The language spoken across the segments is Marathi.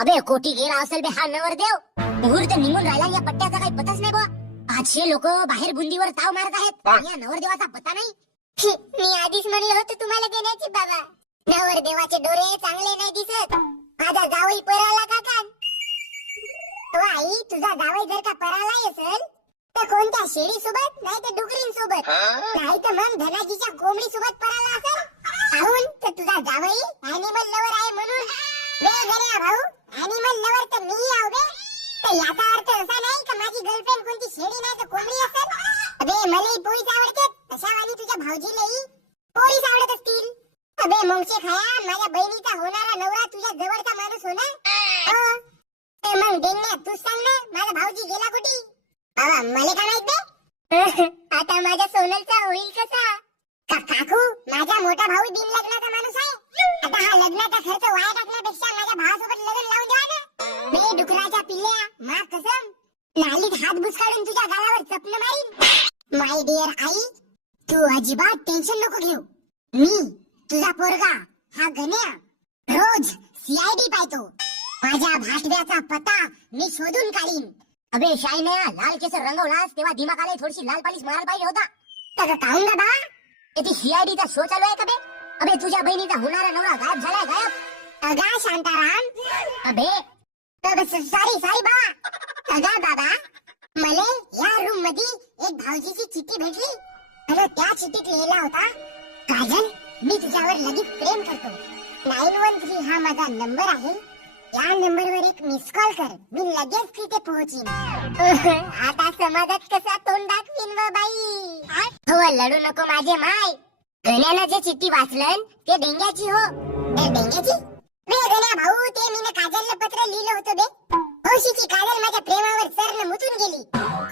अबे कोटी गेला असेल बे हा नवरदेव. मुहूर्त निघून राहिला या पट्ट्याचा काही पताच नाही बुवा. आजचे लोक बाहेर बुंदीवर ताव मारत आहेत, या नवरदेवाचा पत्ता नाही. मी आधीच म्हणलं होतं तुम्हाला देण्याची बाबा. नवरदेवाचे डोळे चांगले नाही दिसत. माझा जावई पराला का काय? तो आई तुझा जावई जर का पराला असेल तर कोणत्या शेळी सोबत नाही तर डुकरीन सोबत नाही तर मग धनाजीच्या कोंबडी सोबत पराला असेल. पाहून तर तुझा जावई ॲनिमल लवर आहे म्हणून. बे गण्या भाऊ, ॲनिमल लवर तर मी आहो बे. तर याचा अर्थ असा नाही का माझी गर्लफ्रेंड कोणती शेळी नाही तर कोंबडी असेल. अबे मलाही पोळीच आवडते, तशा वाणी तुझ्या भाऊजीलाही पोळीच आवडत असतील. अबे मोंगशे खाया, माझ्या बहिणीचा होणारा नवरा तुझ्या जवळचा माणूस हो ना. हो तर मग डेंग्या तू सांग ना, माझा भाऊजी गेला कुठे? बाबा मला काय माहित बे. आता माझ्या सोनलचा होईल कसा? काकू, माझा मोठा भाऊ बिन लग्नाचा माणूस आहे. आता हा लग्नाचा खर्च वाया टाकण्यापेक्षा माझ्या भावासोबत लग्न लावून द्या ना. बे डुकराच्या पिल्ल्या, मा कसम नालीत हात बुचकाळून तुझ्या गालावर चपलं मारीन. माय डिअर आई, तू अजिबात टेन्शन नको घेऊ. मी तुझा पोरगा हा गण्या रोज सीआयडी पाहतो. माझ्या भाटव्याचा पत्ता मी शोधून काढीन. अबे शायन्या, लाल केस रंगवलास तेव्हा दिमागाला थोडीशी लाल पालिश मारायला पाहिजे होता. तर काहून बाबा? इथे सीआयडीचा शो चालू आहे का बे? अबे तुझ्या बहिणीचा होणारा नवरा गायब झालाय, गायब. अगा शांताराम, अबे सॉरी बाबा. अगा बाबा, मला या रूम मध्ये एक भाऊजीची चिठ्ठी भेटली आणि त्या चिठ्ठीत लिहिला होता, काजल मी तुझ्यावर लगेच प्रेम करतो. 913 हा माझा नंबर आहे. या नंबरवर एक मिस कॉल कर, मी लगेच तिथे पोहोचीन. आता समाजात कसा तोंड दाखवीन व बाई. हो लढू नको माझे माय. गण्यानं जे चिठ्ठी वाचलं ते डेंग्याची हो. डेंग्याची? बे गण्या भाऊ, ते मी काजलला पत्र लिहिलं होतं बे. हौशीची काजल माझ्या प्रेमावर सरन मुतून गेली.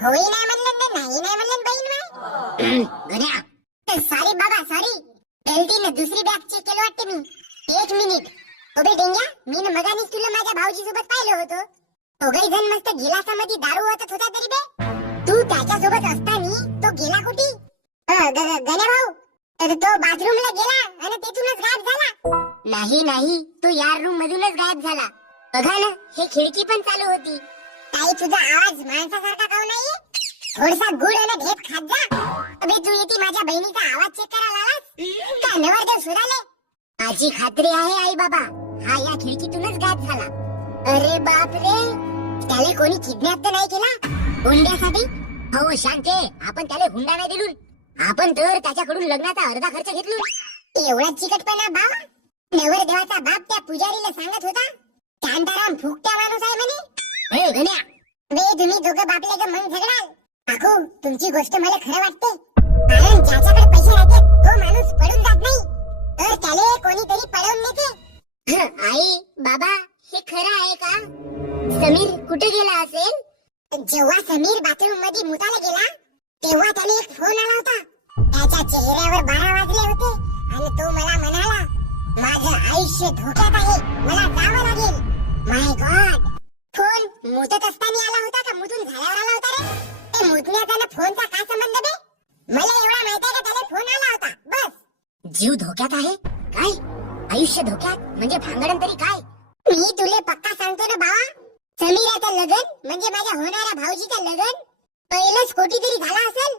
होई नाही म्हणलं ना, नाही नाही म्हणलं बहीण माय. गण्या सॉरी बाबा सॉरी. गलतीने दुसरी बॅग चेक केलं वाटते मी. एक मिनिट. अबे डेंग्या, मी मगानीच तुला माझ्या भाऊजी सोबत पाहिलं होतं. दोघही जण मस्त गिलासामध्ये दारू ओतत होता तरी बे. तू त्याच्यासोबत असताना तो गेला कुठे? गण्या भाऊ, तो बाथरूमला गेला आणि तेथूनच गायब झाला. नाही नाही, तो या रूम मधूनच गायब झाला. बघा ना, हे खिडकी पण चालू होती. ताई तुझा आवाज माणसासारखा काऊ नाहीये? थोडसा गुड आणि ढेप खात जा. अबे तू येते माझ्या बहिणीचा आवाज चेक करायला आलास का? नवरदेव सुधारले? माझी खात्री आहे आई बाबा, हा या खिडकीतूनच गायब झाला. अरे बाप रे, त्याला कोणी किडनॅप तर नाही केला हुंड्यासाठी? हो शांते, आपण त्याला हुंडा नाही दिलून. आपण तर त्याच्याकडून लग्नाचा अर्धा खर्च घेतलो. एवढा चिकटपणा बाबा? नवरदेवाचा बाप त्या पुजारीला सांगत होता शांताराम फुकट्या माणूस आहे म्हणे. हे गण्या, बे तुम्ही दोघं बापले ग मग झगडाल. काकू, तुमची गोष्ट मला खरं वाटते. कारण ज्याच्याकडे पैसे राहते तो माणूस पडून जात नाही, तर त्याला कोणीतरी पळवून नेते. आई बाबा, हे खरं आहे का? समीर कुठे गेला असेल? जेव्हा समीर बाथरूम मध्ये मुताला गेला तेव्हा त्याने एक फोन आला होता. त्याच्या चेहऱ्यावर 12 वाजले होते आणि तो मला म्हणाला, माझं आयुष्य धोक्यात आहे, मला जावं लागेल. माय गॉड, फोन मुतत असताना आला होता का मुतून झाल्यावर आला होता रे? ते मुतण्याचा ना फोनचा काय संबंध बे? मला एवढा माहित आहे का त्याला फोन आला होता, बस. जीव धोक्यात आहे काय? आयुष्य धोक्यात म्हणजे भांगडण तरी काय? मी तुले पक्का सांगतो ना बाबा, समीराचं लग्न म्हणजे माझ्या होणाऱ्या भाऊजीचं लग्न पहिलंच कोटी तरी झाला असेल.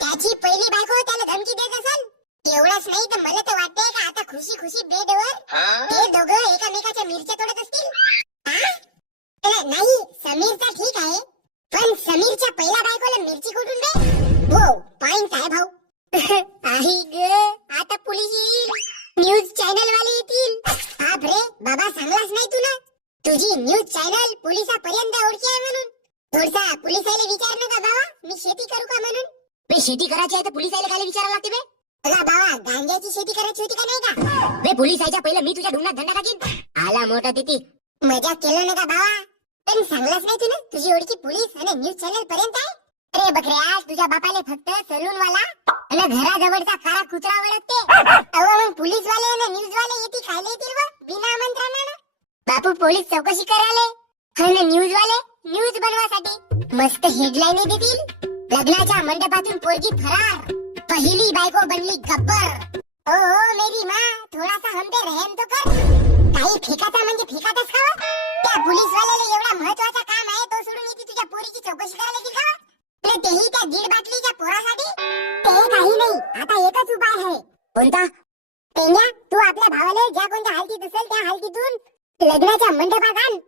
त्याची पहिली बायको त्याला धमकी देत असेल. एवढंच नाही तर मला तर वाटतंय का आता खुशी खुशी बेडवर ते दोघं एकामेकाच्या मिरच्या तोडत असतील. नाही, समीरचा ठीक आहे, पण समीरच्या पहिल्या बायकोला मिरची कुठून बे? हो पॉइंट आहे भाऊ. आई ग, आता पोलीस येईल, न्यूज चॅनल वाले येतील. बाप रे बाबा, सांगलाच नाही तू ना तुझी न्यूज चॅनल पोलिसापर्यंत ओळखी आहे म्हणून. थोडसा पोलिसाला विचार ना का बाबा, मी शेती करू का म्हणून. बे शेती करायची आहे तर पोलिसाला काय विचारायला लागते बे? अगं बाबा, गांजाची शेती करायची होती का नाही का? बे पोलिसाच्या पहिलं मी तुझ्या ढुंगणात धंदा टाकीन. आला मोठा तिथे. मजाक केलं ना का बाबा? पण सांगलाच नाही तू ना तुझी ओळखी पोलीस आणि न्यूज चॅनल पर्यंत आहे. अरे बकऱ्या, तुझ्या बापाले फक्त सलून वाला आणि घराजवळचा काळा कुत्रा ओळखते. अहो मग पोलीस वाले आणि न्यूज वाले येतील खायला येतील व बिना आमंत्रणानं. बापू पोलीस चौकशी करायला आणि न्यूज वाले न्यूज बनवासाठी मस्त हेडलाईन देतील. लग्नाच्या मंडपातून पोरगी फरार, पहिली बायको बनली गब्बर. ओ मेरी माँ, थोडासा हम पे रहम तो कर. काही फेकाचा म्हणजे फेकातच खावा. पोलीस वाल्याला एवढा महत्वाचा काम आहे तो सोडून येते तुझ्या पोरीची चौकशी करायला गेली का? तुला तेही त्या 1.5 बाटलीच्या पोरासाठी? ते काही नाही, आता एकच उपाय आहे. कोणता? पेंड्या, तू आपल्या भावाला ज्या कोणत्या हालतीत असेल त्या हालतीतून लग्नाच्या मंडपात आण.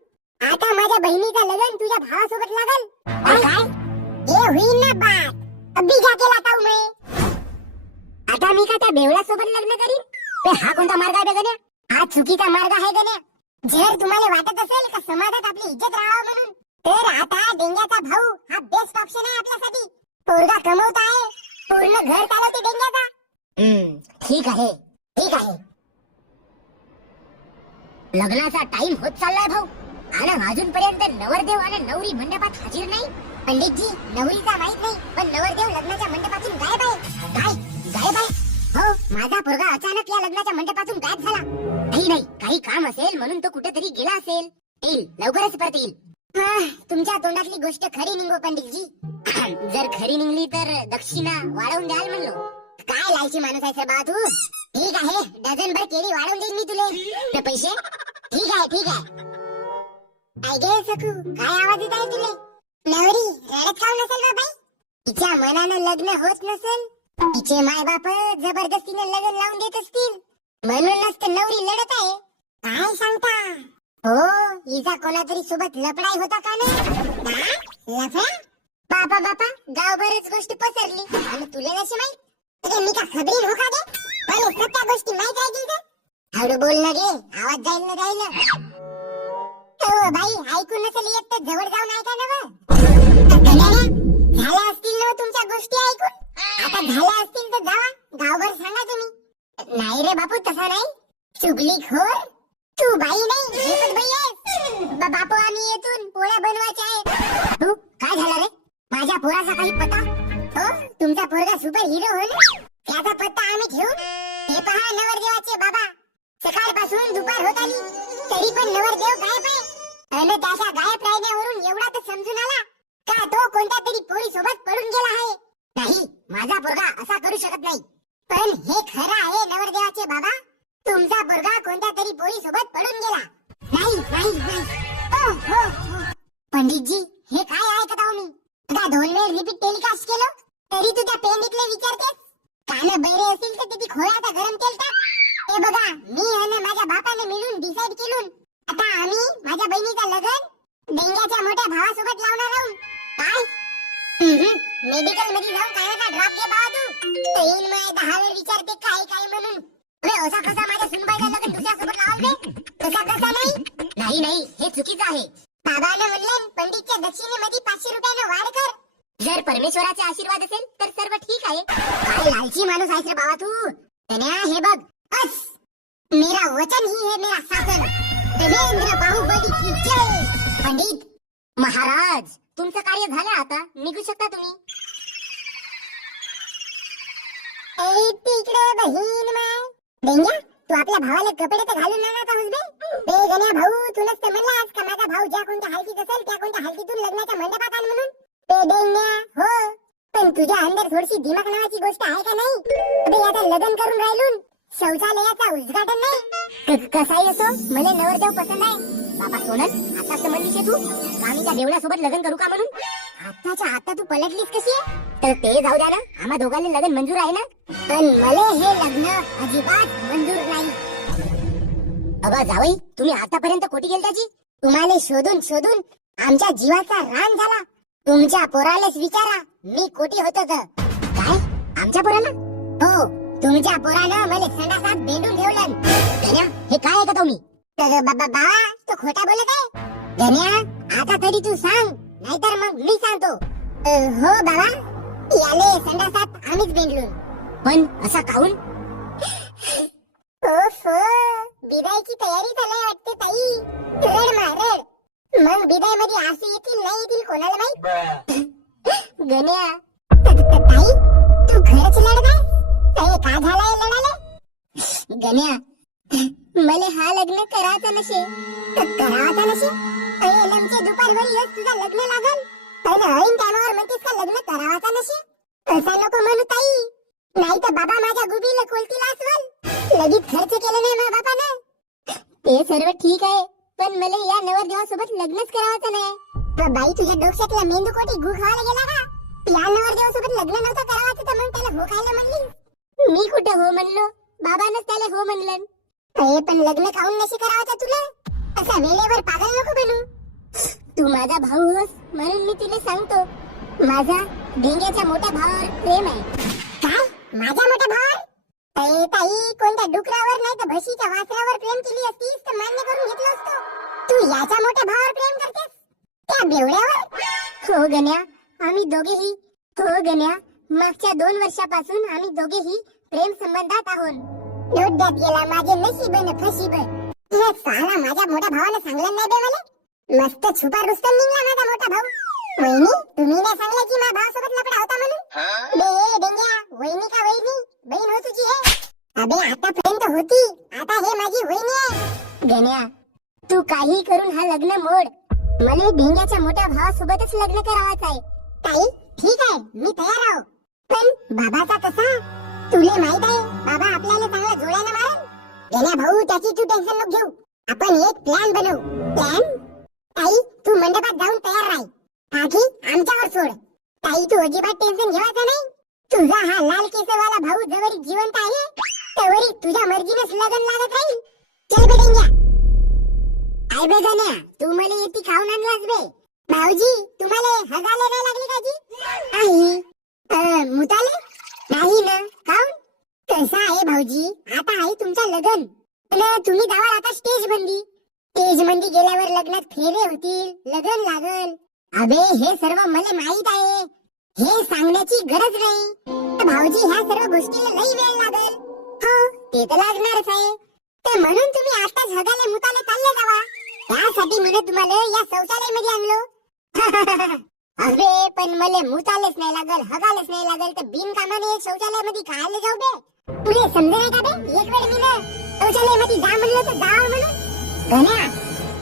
आता माझ्या बहिणीचं लग्न तुझ्या भावासोबत लागल. काय? हे होईन ना बात. अभी क्या केला ताऊ मैं? आता मी का त्या बेवड्यासोबत लग्न करीन? ते हा कोणता मार्ग आहे गण्या? हा चुकीचा मार्ग आहे गण्या. जर तुम्हाला वाटत असेल का समाजात आपली इज्जत राहावं म्हणून, तर आता डेंग्याचा भाऊ हा बेस्ट ऑप्शन आहे आपल्यासाठी. पोरगा कमवता आहे, पूर्ण घर चालवते डेंग्याचा. ठीक आहे, ठीक आहे. लग्नाचा टाइम होत चाललाय भाऊ, आणि अजूनपर्यंत नवरदेव आणि नवरी मंडपात हजर नाही. पंडितजी, नवरीचा माहित नाही, पण नवरदेव लग्नाच्या मंडपातून गायब आहे. काय गायब आहे? हो, माझा पोरगा अचानक या लग्नाच्या मंडपातून गायब झाला. नाही, काही काम असेल म्हणून तो कुठेतरी गेला असेल. येईल, लवकरच परत येईल. तुमच्या तोंडातली गोष्ट खरी निघो पंडितजी. जर खरी निघली तर दक्षिणा वाढवून द्याल म्हणलो. काय लालची माणूस आहे सर बा तू. ठीक आहे, डझनभर केळी वाढवून देईन मी तुले. ते पैसे? ठीक आहे, ठीक आहे. काय गे सकू, काय आवाज येत आहे तुले? नवरी रडत खाऊ नसेल बा बाई? तिच्या मनानं लग्न होत नसेल, तिचे माय बाप जबरदस्तीने लग्न लावून देत असतील, म्हणूनच तर नवरी लढत आहे. काय सांगता? हो, हिचा कोणातरी सोबत लफडाई होता का नाही? लफडा? बापा बापा, गावभरच गोष्ट पसरली आणि तुला नशी माहित? मी का खबरीन हो का गे? पण सत्या गोष्टी माहित आहे की? हळू बोल ना गे, आवाज जाईल ना जाईल. हो बाई, ऐकून नसेल येत तर जवळ जाऊन ऐका ना बा. झाल्या असतील ना तुमच्या गोष्टी ऐकून? आता झाल्या असतील तर जावा, गावभर सांगा तुम्ही. नाही रे बापू, तसा नाही. चुगली खोर तू बाई नाही, एकच बाई आहेस. बापू, आम्ही येथून पोळ्या बनवायच्या आहेत. तू काय झालं रे? माझ्या पोराचा काही पत्ता? हो, तुमचा पोरगा सुपर हिरो हो ना, त्याचा पत्ता आम्ही ठेवून. हे पहा नवरदेवाचे बाबा, सकाळपासून दुपार होत आली तरी पण नवरदेव गायब आहे. आणि त्याच्या गायब राहण्यावरून एवढा तर समजून आला का तो कोणत्या तरी पोरी सोबत पडून गेला आहे. नाही, माझा पोरगा असा करू शकत नाही. पण हे खरं आहे नवरदेवाचे बाबा, तुमचा पोरगा कोणत्या तरी पोरी सोबत पडून गेला. नाही नाही नाही. हो हो हो. पंडितजी, हे काय ऐकत आहो मी? आता 2 वेळ रिपीट टेलिकास्ट केलं तरी तू त्या पेंडीतले विचारतेस? कान बैरे असतील तर किती खोळाचा गरम तेल टाक. हे बघा, मी आणि माझ्या बापाने मिळून डिसाइड केलून आता आम्ही माझ्या बहिणीचं लग्न डेंग्याच्या मोठ्या भावासोबत लावणार आहोत. काय? मेडिकल मध्ये जाऊन कानाचा ड्रॉप घे बाबा तू. येईल मग 10 वेळ विचारते काय काय म्हणून. अरे असा कसा माझ्या सुनबाईला लग्न दुसऱ्यासोबत लावाल रे? तसा कसा नाही? नाही नाही, हे चुकीचं आहे. बाबाने म्हणले पंडितच्या दक्षिणेमध्ये 500 रुपयानं वाढ कर. जर परमेश्वराचे आशीर्वाद असेल तर सर्व ठीक आहे. काय लालची माणूस आहेस रे बाबा तू. तन्या, हे बघ, बस मेरा वचन ही है मेरा शासन. देवेंद्र बाहुबली की जय. पंडित महाराज, तुमचं कार्य झालं, आता निघू शकता तुम्ही. तिकडे बहीण माय डेंग्या, तू आपल्या भावाला कपडे तर घालून आणत आहोस बे. बे गण्या भाऊ, तुलाच तर म्हणलास का माझा भाऊ ज्या कोणत्या हालतीत असेल त्या कोणत्या हालतीतून लग्नाच्या मंडपात आण म्हणून. ते डेंग्या हो, पण तुझ्या अंदर थोडीशी दिमाग नावाची गोष्ट आहे का नाही? अबे आता लग्न करून राहिलून शौचालयाचा उद्घाटन नाही. कसाही असो, मला नवरदेव पसंत आहे. बाबा सोनल, आता समजलीस तू का मी त्या देवळासोबत लग्न करू का म्हणून? आताच्या आता तू पलटलीस कशी आहे? तर ते जाऊ द्या ना, आम्हा दोघांना लग्न मंजूर आहे ना. पण मला हे लग्न अजिबात मंजूर नाही. अबा जावई, तुम्ही आतापर्यंत कोटी गेल त्याची? तुम्हाला शोधून शोधून आमच्या जीवाचा रान झाला. तुमच्या पोरालेच विचारा, मी कोटी होतो तर. काय? आमच्या पोराला? हो, तुमच्या पोरानं मला संडासात बेंडून ठेवलं. गण्या, हे काय ऐकतो मी? तर बाबा तो खोटा बोलत आहे. गण्या, आता तरी तू सांग, नाहीतर मग मी सांगतो. हो बाबा, याले संडासात आम्हीच बेंडलो. पण असा काऊन? बिदायची तयारी झाली वाटते ताई. रड मारड. मग बिदाय मध्ये आसू येतील नाही येतील कोणाला माहित. गण्या, ताई तू खरंच लढत आहे? का झालाय लढायला? गण्या, मला हा लग्न करायचा नशे. करायचा नशे? लमचे दुपारभर येस तुझा लग्न लागल. ऐन टायमावर म्हणतेस का लग्न करावाचा नशे? तसा नको म्हणू ताई, नाही तर बाबा माझ्या गुबीला कोलतीला असवल. लगेच खर्च केला नाही मा बापानं. ते सर्व ठीक आहे, पण मला या नवरदेवासोबत लग्नच करायचं नाही. बाई तुझ्या डोक्यातला मेंदू कोटी गु खायला गेला का? या नवरदेवासोबत लग्न नव्हतं करायचं तर मग त्याला हो खायला म्हणली. मी कुठे हो म्हणलो, बाबानच त्याला हो म्हणलं. पण लग्न काऊन नशी करायचं तुला? असा वेळेवर पागल नको बनू. तू माझा भाऊ होस म्हणून मी तुला सांगतो, माझा ढेंग्याच्या मोठ्या भावावर प्रेम आहे. काय? माझ्या मोठ्या भावावर? ताई कोणत्या डुकरावर नाही तर म्हशीच्या वासरावर प्रेम केली असतीस तर मान्य करून घेतलं असतो. तू याच्या मोठ्या भावावर प्रेम करतेस, त्या बेवड्यावर? हो गण्या, आम्ही दोघेही. हो गण्या, मागच्या 2 वर्षापासून आम्ही दोघेही प्रेम संबंधात आहोत. डोड्यात गेला माझे नशीब न फशीब. हे साला माझ्या मोठ्या भावाला सांगलं नाही बे मला. मस्त छुपा रुस्तम निघला माझा मोठा भाऊ. वहिनी तुम्ही नाही सांगलं की माझ्या भावासोबत लपडा होता म्हणून? बे डेंग्या, वहिनी का वहिनी? बहीण हो तुझी आहे. अबे आतापर्यंत होती, आता हे माझी वहिनी आहे. गण्या, तू काही करून हा लग्न मोड. मला डेंग्याच्या मोठ्या भावासोबतच लग्न करावाच आहे. ताई ठीक आहे, मी तयार आहो. पण बाबाचा कसा? तुले माहित आहे बाबा आपल्याला चांगला जोड्यानं मारेल. गण्या भाऊ त्याची तू टेन्शन नको घेऊ. आपण एक प्लॅन बनवू. प्लॅन? ताई तू मंडपात जाऊन तयार राह. बाकी आमच्यावर सोड. ताई तू अजिबात टेन्शन घ्यायचं नाही. तुझा हा लाल केसवाला भाऊ जवरी जिवंत आहे तवरी तुझ्या मर्जीनेच लग्न लागत राहील. चल बेडेंग्या. आई बे गण्या, तू मला येती खाऊन आणलास बे. भाऊजी तुम्हाला हगाले नाही लागली का जी? नाही. मुताले? नाही ना. काऊन? कसं आहे भाऊजी, आता आहे तुमचं लग्न. पण तुम्ही जावा आता स्टेज बंदी. स्टेज बंदी गेल्यावर लग्नात फेरे होतील, लग्न लागल. अबे हे सर्व मला माहित आहे, हे सांगण्याची गरज नाही. तर भाऊजी ह्या सर्व गोष्टीला लई वेळ लागल. हो ते तर लागणारच आहे. तर म्हणून तुम्ही आताच हगाले मुताले चालले जावा. त्यासाठी म्हणून तुम्हाला या शौचालय मध्ये आणलो. अबे पण मला मुतालेच नाही लागल, हगालेच नाही लागल तर बिनकामाने शौचालय मध्ये खायला जाऊ बे? तुले समजे नाही का बे? एक वेळ मी ना शौचालय मध्ये जा म्हणलं तर जावं म्हणून. गण्या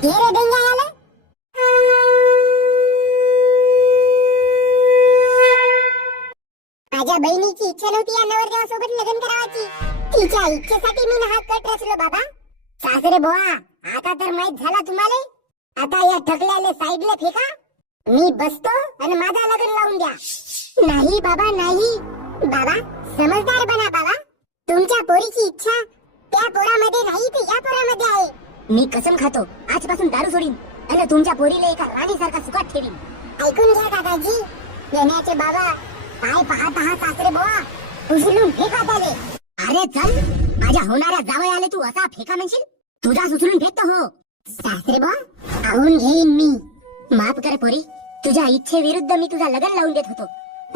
ये रे डेंग्या आला. माझ्या बहिणीची इच्छा नव्हती या नवरदेवासोबत लग्न करावाची. तिच्या इच्छेसाठी मी हा कट रचलो बाबा. सासरे बुवा, आता तर माहित झाला तुम्हाला. आता या ठकल्याले साईडला फेका. मी बसतो आणि माझा लग्न लावून द्या. नाही बाबा नाही. बाबा समजदार बना बाबा. तुमच्या पोरीची इच्छा त्या पोरामध्ये नाही तर या पोरामध्ये आहे. मी कसम खातो आजपासून दारू सोडीन आणि तुमच्या पोरीला एका राणीसारखा सुखात ठेवीन. ऐकून घ्या दादाजी. येण्याचे बाबा काय पाहत आहात सासरे बुवा? उचलून फेका त्याले. अरे चल, माझ्या होणाऱ्या जावई आले तू असा फेका म्हणशील? तुझा उचलून फेकतो हो. सासरे बुवा आवून घेईन मी. माफ कर पोरी, तुझ्या इच्छेविरुद्ध मी तुझा लग्न लावून देत होतो.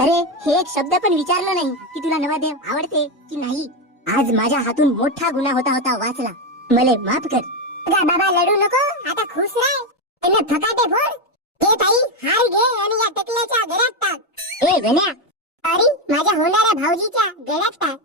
अरे हे एक शब्द पण विचारलो नाही की तुला नवरदेव आवडते की नाही. आज माझ्या हातून मोठा गुन्हा होता वाचला. मला माफ कर. बाबा लढू नको, आता खुश राह. त्यांना फकाटे फोड. हे ताई हार घे आणि या टकल्याच्या गळ्यात टाक. ए गण्या, अरे माझ्या होणाऱ्या भाऊजीच्या गळ्यात टाक.